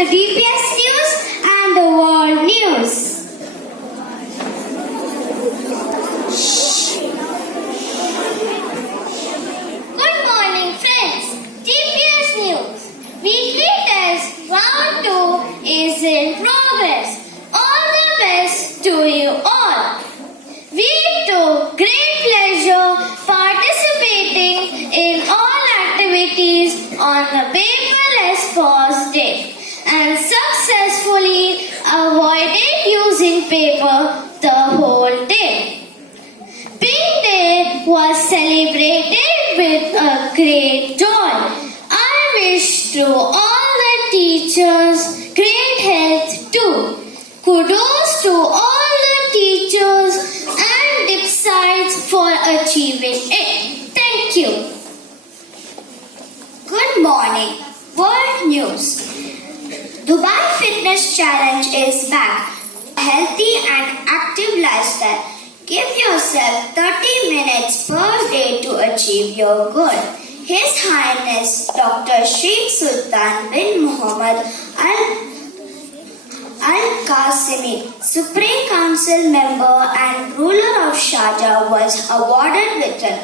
the DPS News and the World News. Good morning, friends. DPS News. Weekly test round 2 is in progress. All the best to you all. We took great pleasure participating in all activities on the paperless first day and successfully avoided using paper the whole day. Pink Day was celebrated with a great joy. I wish to all the teachers great health too. Kudos to all the teachers and DIPSites for achieving it. Thank you. Good morning. World News. Dubai Fitness Challenge is back. A healthy and active lifestyle. Give yourself 30 minutes per day to achieve your goal. His Highness Dr. Sheikh Sultan bin Muhammad Al-Qasimi, Supreme Council member and ruler of Sharjah, was awarded with an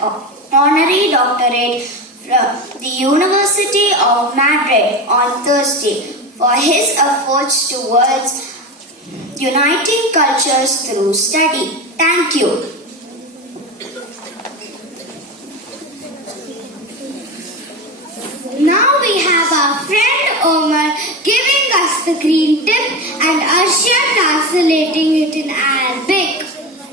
honorary doctorate from the University of Madrid on Thursday for his efforts towards uniting cultures through study. Thank you. Now we have our friend Omar giving us the green tip and Arshia translating it in Arabic.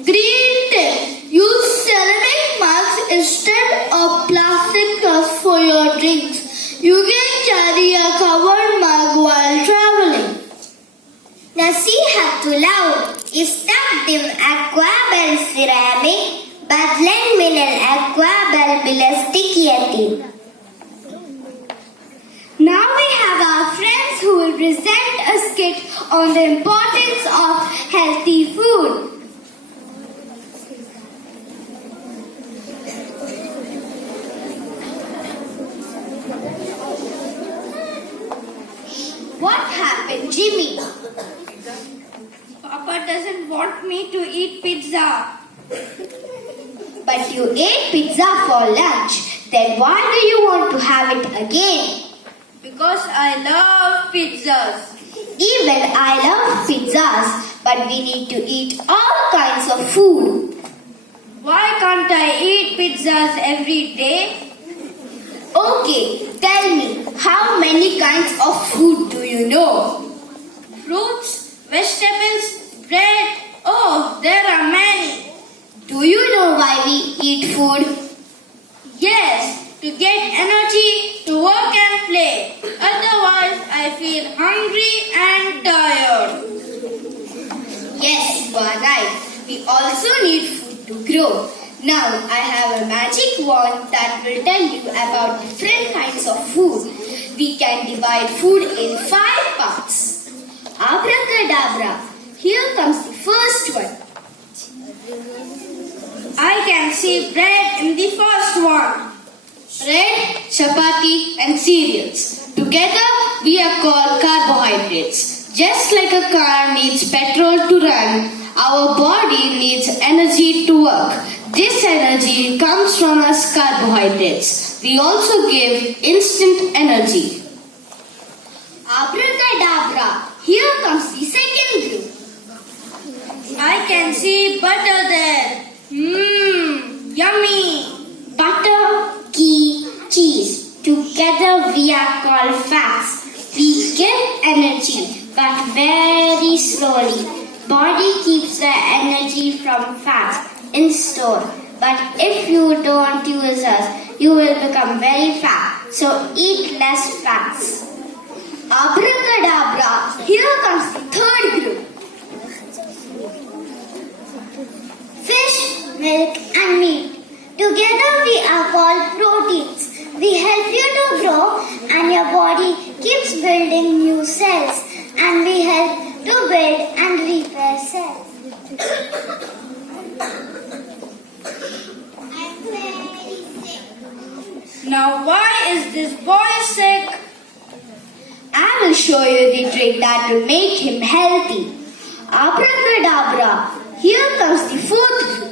Green tip. Use ceramic mugs instead of plastic cups for your drinks. You can carry a covered mug while traveling. نصيحة استخدم أكواب السيراميك بدلا من الأكواب البلاستيكية. Now we have our friends who will present a skit on the importance of healthy food. What happened, Jimmy? Papa doesn't want me to eat pizza. But you ate pizza for lunch. Then why do you want to have it again? Because I love pizzas. Even I love pizzas, but we need to eat all kinds of food. Why can't I eat pizzas every day? Okay, tell me, how many kinds of food do you know? Fruits, vegetables, bread. Oh, there are many. Do you know why we eat food? Yes, to get energy to work and play. Otherwise, I feel hungry and tired. Yes, you are right. We also need food to grow. Now, I have a magic wand that will tell you about different kinds of food. We can divide food in 5 parts. Abracadabra. Here comes the first one. I can see bread in the first one. Bread, chapati and cereals. Together, we are called carbohydrates. Just like a car needs petrol to run, our body needs energy to work. This energy comes from us carbohydrates. We also give instant energy. Abracadabra. Here comes the second group. I can see butter there. Yummy. Butter, ghee, cheese. Together we are called fats. We give energy, but very slowly. Body keeps the energy from fats in store. But if you don't use us, you will become very fat. So eat less fats. Abracadabra. Here comes the third group. Fish, milk and meat. Together we are called proteins. We help you to grow and your body keeps building new cells. And we help to build and repair cells. I'm very sick. Now why is this boy sick? I will show you the trick that will make him healthy. Abracadabra, here comes the fourth.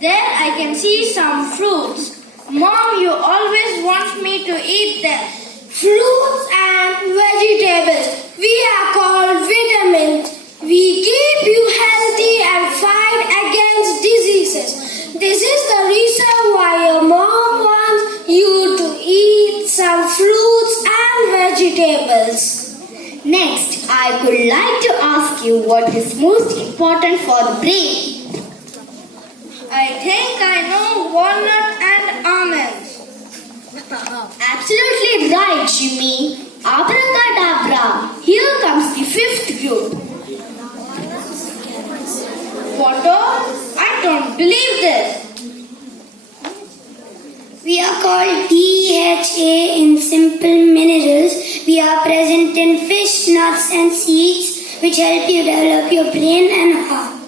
There I can see some fruits. Mom, you always want me to eat them. Fruits and vegetables, we are called vitamins. We keep you healthy and fight against diseases. This is the reason why your mom wants you to eat some fruits and vegetables. Next, I would like to ask you what is most important for the brain. I think I know walnut and almonds. Absolutely right, Jimmy. Abracadabra. Here comes the fifth group. Water? I don't believe this. We are called DHA in simple minerals. We are present in fish, nuts and seeds which help you develop your brain and heart.